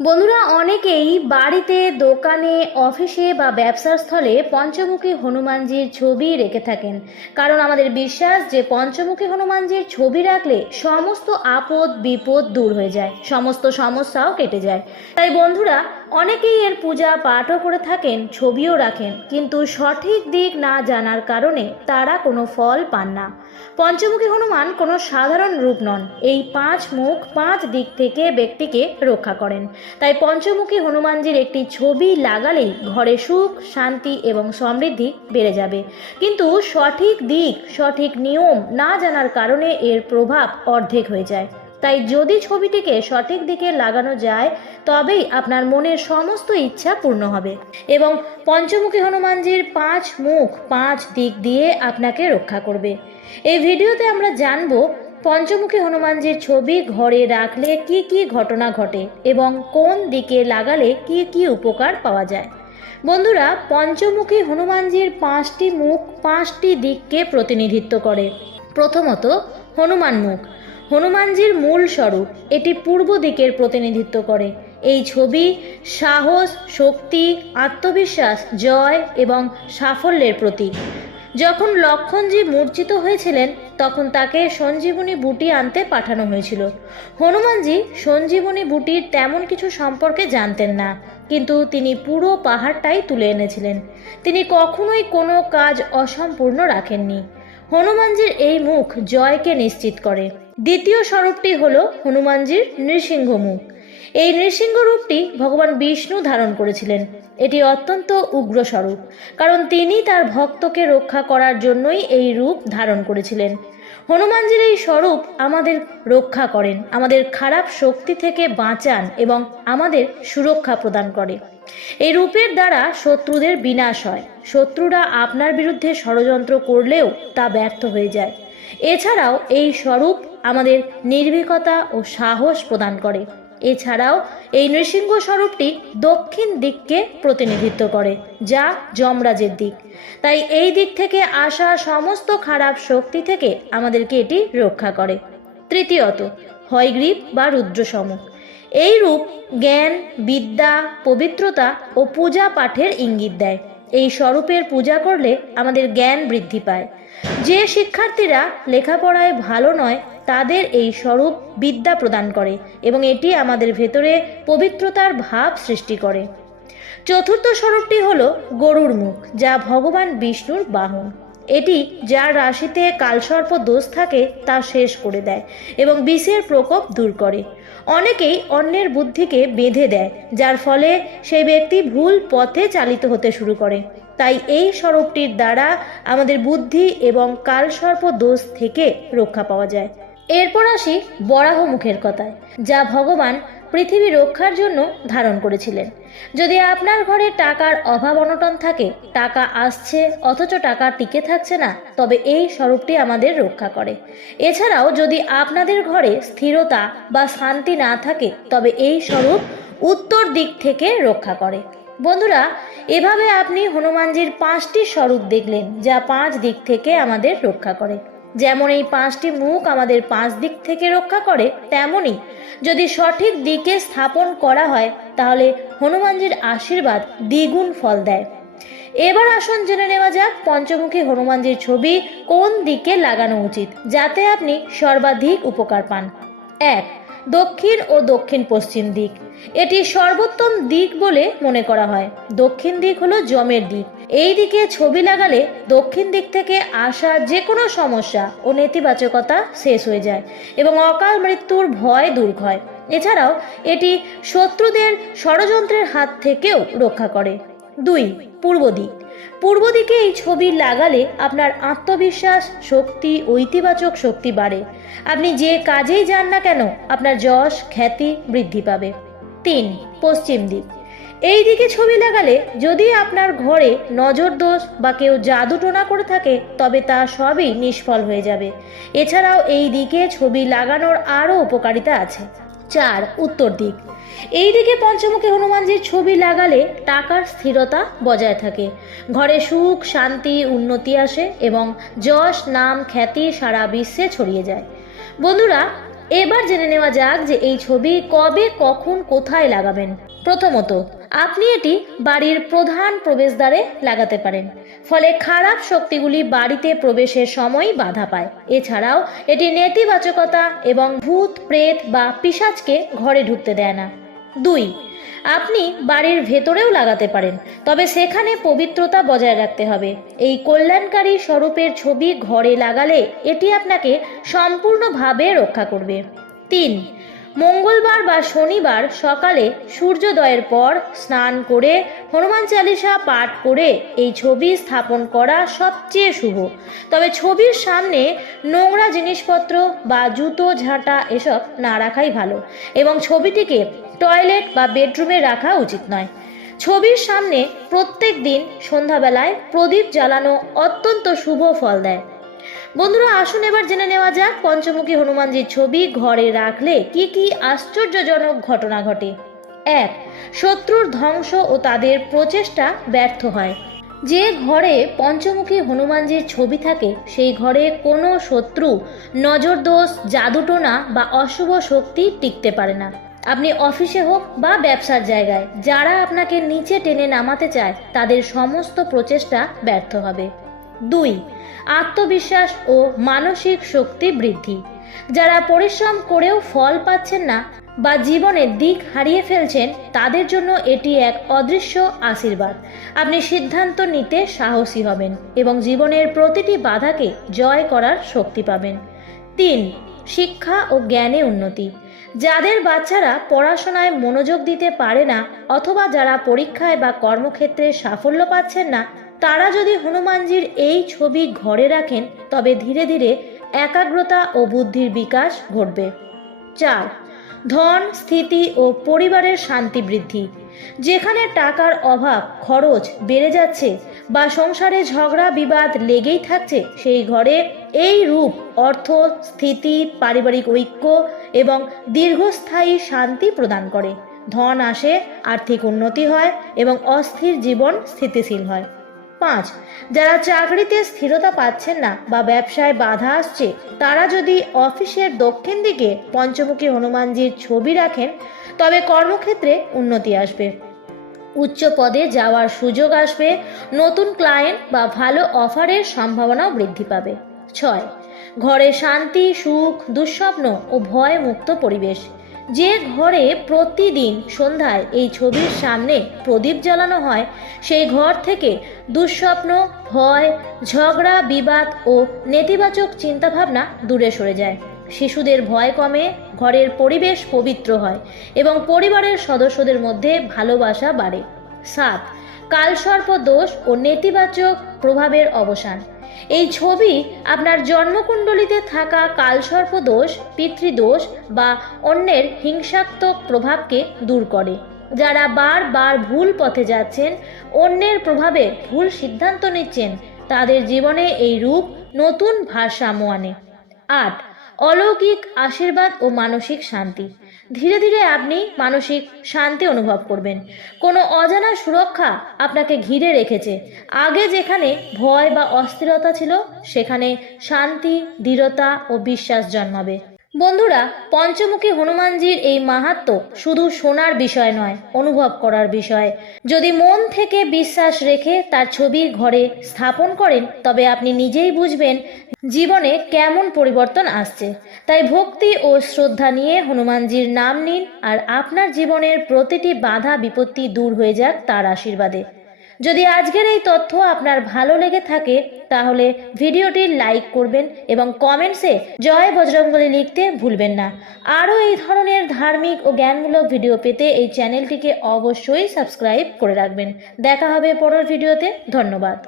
বন্ধুরা, অনেকেই বাড়িতে, দোকানে, অফিসে বা ব্যবসার স্থলে পঞ্চমুখী হনুমানজির ছবি রেখে থাকেন। কারণ আমাদের বিশ্বাস যে পঞ্চমুখী হনুমানজির ছবি রাখলে সমস্ত আপদ বিপদ দূর হয়ে যায়, সমস্ত সমস্যাও কেটে যায়। তাই বন্ধুরা, অনেকেই এর পূজা পাঠও করে থাকেন, ছবিও রাখেন, কিন্তু সঠিক দিক না জানার কারণে তারা কোনো ফল পান না। পঞ্চমুখী হনুমান কোনো সাধারণ রূপ নন। এই 5 মুখ 5 দিক থেকে ব্যক্তিকে রক্ষা করেন। তাই পঞ্চমুখী হনুমানজির একটি ছবি লাগালেই ঘরে সুখ, শান্তি এবং সমৃদ্ধি বেড়ে যাবে। কিন্তু সঠিক দিক, সঠিক নিয়ম না জানার কারণে এর প্রভাব অর্ধেক হয়ে যায়। তাই যদি ছবিটিকে সঠিক দিকে লাগানো যায়, তবেই আপনার মনের সমস্ত ইচ্ছা পূর্ণ হবে এবং পঞ্চমুখী হনুমানজির 5 মুখ 5 দিক দিয়ে আপনাকে রক্ষা করবে। এই ভিডিওতে আমরা জানব পঞ্চমুখী হনুমানজির ছবি ঘরে রাখলে কি কি ঘটনা ঘটে এবং কোন দিকে লাগালে কি কি উপকার পাওয়া যায়। বন্ধুরা, পঞ্চমুখী হনুমানজির 5টি মুখ 5টি দিককে প্রতিনিধিত্ব করে। প্রথমত, হনুমান মুখ হনুমানজির মূল স্বরূপ। এটি পূর্ব দিকের প্রতিনিধিত্ব করে। এই ছবি সাহস, শক্তি, আত্মবিশ্বাস, জয় এবং সাফল্যের প্রতীক। যখন লক্ষণজি মূর্ছিত হয়েছিলেন, তখন তাকে সঞ্জীবনী বুটি আনতে পাঠানো হয়েছিল। হনুমানজি সঞ্জীবনী বুটির তেমন কিছু সম্পর্কে জানতেন না, কিন্তু তিনি পুরো পাহাড়টাই তুলে এনেছিলেন। তিনি কখনোই কোনো কাজ অসম্পূর্ণ রাখেননি। হনুমানজির এই মুখ জয়কে নিশ্চিত করে। দ্বিতীয় স্বরূপটি হল হনুমানজির নৃসিংহ মুখ। এই নৃসিংহ রূপটি ভগবান বিষ্ণু ধারণ করেছিলেন। এটি অত্যন্ত উগ্র স্বরূপ, কারণ তিনি তার ভক্তকে রক্ষা করার জন্যই এই রূপ ধারণ করেছিলেন। হনুমানজির এই স্বরূপ আমাদের রক্ষা করেন, আমাদের খারাপ শক্তি থেকে বাঁচান এবং আমাদের সুরক্ষা প্রদান করে। এই রূপের দ্বারা শত্রুদের বিনাশ হয়। শত্রুরা আপনার বিরুদ্ধে ষড়যন্ত্র করলেও তা ব্যর্থ হয়ে যায়। এছাড়াও এই স্বরূপ আমাদের নির্ভীকতা ও সাহস প্রদান করে। এছাড়াও এই নৃসিংহ স্বরূপটি দক্ষিণ দিককে প্রতিনিধিত্ব করে, যা যমরাজের দিক। তাই এই দিক থেকে আসা সমস্ত খারাপ শক্তি থেকে আমাদেরকে এটি রক্ষা করে। তৃতীয়ত, হয়গ্রীব বা রুদ্রসমুখ। এই রূপ জ্ঞান, বিদ্যা, পবিত্রতা ও পূজা পাঠের ইঙ্গিত দেয়। এই স্বরূপের পূজা করলে আমাদের জ্ঞান বৃদ্ধি পায়। যে শিক্ষার্থীরা লেখাপড়ায় ভালো নয়, তাদের এই স্বরূপ বিদ্যা প্রদান করে এবং এটি আমাদের ভেতরে পবিত্রতার ভাব সৃষ্টি করে। চতুর্থ স্বরূপটি হল গরুর মুখ, যা ভগবান বিষ্ণুর বাহন। এটি যার রাশিতে কালসর্প দোষ থাকে তা শেষ করে দেয় এবং বিষের প্রকোপ দূর করে। অনেকেই অন্যের বুদ্ধিকে বেঁধে দেয়, যার ফলে সেই ব্যক্তি ভুল পথে চালিত হতে শুরু করে। তাই এই স্বরূপটির দ্বারা আমাদের বুদ্ধি এবং কালসর্প দোষ থেকে রক্ষা পাওয়া যায়। এরপর আসি বরাহ মুখের কথায়, যা ভগবান পৃথিবী রক্ষার জন্য ধারণ করেছিলেন। যদি আপনার ঘরে টাকার অভাব অনটন থাকে, টাকা আসছে অথচ টাকা টিকে থাকছে না, তবে এই স্বরূপটি আমাদের রক্ষা করে। এছাড়াও যদি আপনাদের ঘরে স্থিরতা বা শান্তি না থাকে, তবে এই স্বরূপ উত্তর দিক থেকে রক্ষা করে। বন্ধুরা, এভাবে আপনি হনুমানজির 5টি স্বরূপ দেখলেন, যা 5 দিক থেকে আমাদের রক্ষা করে। যেমন এই 5টি মুখ আমাদের 5 দিক থেকে রক্ষা করে, তেমনি যদি সঠিক দিকে স্থাপন করা হয়, তাহলে হনুমানজির আশীর্বাদ দ্বিগুণ ফল দেয়। এবার আসুন জেনে নেওয়া যাক পঞ্চমুখী হনুমানজির ছবি কোন দিকে লাগানো উচিত, যাতে আপনি সর্বাধিক উপকার পান। 1. দক্ষিণ ও দক্ষিণ পশ্চিম দিক। এটি সর্বোত্তম দিক বলে মনে করা হয়। দক্ষিণ দিক হলো যমের দিক। এই দিকে ছবি লাগালে দক্ষিণ দিক থেকে আসা যে কোনো সমস্যা ও নেতিবাচকতা শেষ হয়ে যায় এবং অকাল মৃত্যুর ভয় দূর হয়। এছাড়াও এটি শত্রুদের ষড়যন্ত্রের হাত থেকেও রক্ষা করে। 2. পূর্ব দিক। পূর্ব দিকে এই ছবি লাগালে আপনার আত্মবিশ্বাস, শক্তি ও ইতিবাচক শক্তি বাড়ে। আপনি যে কাজেই যান না কেন, আপনার যশ খ্যাতি বৃদ্ধি পাবে। 3. পশ্চিম দিক। এই দিকে ছবি লাগালে যদি আপনার ঘরে নজর দোষ বা কেউ জাদু টোনা করে থাকে, তবে তা সবই নিষ্ফল হয়ে যাবে। এছাড়াও এই দিকে ছবি লাগানোর আরও উপকারিতা আছে। 4. উত্তর দিক। এই দিকে পঞ্চমুখী হনুমানজির ছবি লাগালে টাকার স্থিরতা বজায় থাকে, ঘরে সুখ, শান্তি, উন্নতি আসে এবং যশ, নাম, খ্যাতি সারা বিশ্বে ছড়িয়ে যায়। বন্ধুরা, এবার জেনে নেওয়া যাক যে এই ছবি কবে কখন কোথায় লাগাবেন। প্রথমত, আপনি এটি বাড়ির প্রধান প্রবেশদ্বারে লাগাতে পারেন, ফলে খারাপ শক্তিগুলি বাড়িতে প্রবেশের সময় বাধা পায়। এছাড়াও এটি নেতিবাচকতা এবং ভূত প্রেত বা পিশাচকে ঘরে ঢুকতে দেয় না। 2, আপনি বাড়ির ভেতরেও লাগাতে পারেন, তবে সেখানে পবিত্রতা বজায় রাখতে হবে। এই কল্যাণকারী স্বরূপের ছবি ঘরে লাগালে এটি আপনাকে সম্পূর্ণভাবে রক্ষা করবে। 3, মঙ্গলবার বা শনিবার সকালে সূর্যোদয়ের পর স্নান করে হনুমান চালিসা পাঠ করে এই ছবি স্থাপন করা সবচেয়ে শুভ। তবে ছবির সামনে নোংরা জিনিসপত্র বা জুতো ঝাঁটা এসব না রাখাই ভালো, এবং ছবিটিকে টয়লেট বা বেডরুমে রাখা উচিত নয়। ছবির সামনে প্রত্যেক দিন সন্ধ্যাবেলায় প্রদীপ জ্বালানো অত্যন্ত শুভ ফল দেয়। বন্ধুরা, আসুন এবার জেনে নেওয়া যাক পঞ্চমুখী হনুমানজির ছবি ঘরে রাখলে কি কি আশ্চর্যজনক ঘটনা ঘটে। 1, শত্রুর ধ্বংস ও তাদের প্রচেষ্টা ব্যর্থ হয়। যে ঘরে পঞ্চমুখী হনুমানজির ছবি থাকে সেই ঘরে কোনো শত্রু, নজরদোষ, জাদুটোনা বা অশুভ শক্তি টিকতে পারে না। আপনি অফিসে হোক বা ব্যবসার জায়গায় যারা আপনাকে নিচে টেনে নামাতে চায় তাদের সমস্ত প্রচেষ্টা ব্যর্থ হবে। 2, আত্মবিশ্বাস ও মানসিক শক্তি বৃদ্ধি। যারা পরিশ্রম করেও ফল পাচ্ছেন না বা জীবনের দিক হারিয়ে ফেলছেন তাদের জন্য এটি এক অদৃশ্য আশীর্বাদ। আপনি সিদ্ধান্ত নিতে সাহসী হবেন এবং জীবনের প্রতিটি বাধাকে জয় করার শক্তি পাবেন। 3, শিক্ষা ও জ্ঞানে উন্নতি। যাদের বাচ্চারা পড়াশোনায় মনোযোগ দিতে পারে না অথবা যারা পরীক্ষায় বা কর্মক্ষেত্রে সাফল্য পাচ্ছেন না, তারা যদি হনুমানজির এই ছবি ঘরে রাখেন তবে ধীরে ধীরে একাগ্রতা ও বুদ্ধির বিকাশ ঘটবে। 4, ধন, স্থিতি ও পরিবারের শান্তি বৃদ্ধি। যেখানে টাকার অভাব, খরচ বেড়ে যাচ্ছে বা সংসারে ঝগড়া বিবাদ লেগেই থাকছে, সেই ঘরে এই রূপ অর্থ, স্থিতি, পারিবারিক ঐক্য এবং দীর্ঘস্থায়ী শান্তি প্রদান করে। ধন আসে, আর্থিক উন্নতি হয় এবং অস্থির জীবন স্থিতিশীল হয়। 5, যারা চাকরিতে স্থিরতা পাচ্ছেন না বা ব্যবসায় বাধা আসছে তারা যদি অফিসের দক্ষিণ দিকে পঞ্চমুখী হনুমানজির ছবি রাখেন তবে কর্মক্ষেত্রে উন্নতি আসবে, উচ্চ পদে যাওয়ার সুযোগ আসবে, নতুন ক্লায়েন্ট বা ভালো অফারের সম্ভাবনাও বৃদ্ধি পাবে। 6, ঘরে শান্তি, সুখ, দুঃস্বপ্ন ও ভয় মুক্ত পরিবেশ। যে ঘরে প্রতিদিন সন্ধ্যায় এই ছবির সামনে প্রদীপ জ্বালানো হয় সেই ঘর থেকে দুঃস্বপ্ন, ভয়, ঝগড়া বিবাদ ও নেতিবাচক চিন্তাভাবনা দূরে সরে যায়। শিশুদের ভয় কমে, ঘরের পরিবেশ পবিত্র হয় এবং পরিবারের সদস্যদের মধ্যে ভালোবাসা বাড়ে। 7, কালসর্প দোষ ও নেতিবাচক প্রভাবের অবসান। এই ছবি আপনার জন্মকুণ্ডলিতে থাকা কালসর্প দোষ, পিতৃদোষ বা অন্যের হিংসাত্মক প্রভাবকে দূর করে। যারা বারবার ভুল পথে যাচ্ছেন, অন্যের প্রভাবে ভুল সিদ্ধান্ত নিচ্ছেন, তাদের জীবনে এই রূপ নতুন ভারসাম্য আনে। 8, অলৌকিক আশীর্বাদ ও মানসিক শান্তি। ধীরে ধীরে আপনি মানসিক শান্তি অনুভব করবেন। কোনো অজানা সুরক্ষা আপনাকে ঘিরে রেখেছে। আগে যেখানে ভয় বা অস্থিরতা ছিল সেখানে শান্তি, দৃঢ়তা ও বিশ্বাস জন্মাবে। বন্ধুরা, পঞ্চমুখী হনুমানজির এই মাহাত্ম্য শুধু শোনার বিষয় নয়, অনুভব করার বিষয়। যদি মন থেকে বিশ্বাস রেখে তার ছবি ঘরে স্থাপন করেন তবে আপনি নিজেই বুঝবেন জীবনে কেমন পরিবর্তন আসছে। তাই ভক্তি ও শ্রদ্ধা নিয়ে হনুমানজির নাম নিন আর আপনার জীবনের প্রতিটি বাধা বিপত্তি দূর হয়ে যাক তার আশীর্বাদে। যদি আজকের এই তথ্য আপনার ভালো লেগে থাকে তাহলে ভিডিওটি লাইক করবেন এবং কমেন্টসে জয় বজরংবলী লিখতে ভুলবেন না। আরও এই ধরনের ধার্মিক ও জ্ঞানমূলক ভিডিও পেতে এই চ্যানেলটিকে অবশ্যই সাবস্ক্রাইব করে রাখবেন। দেখা হবে পরের ভিডিওতে। ধন্যবাদ।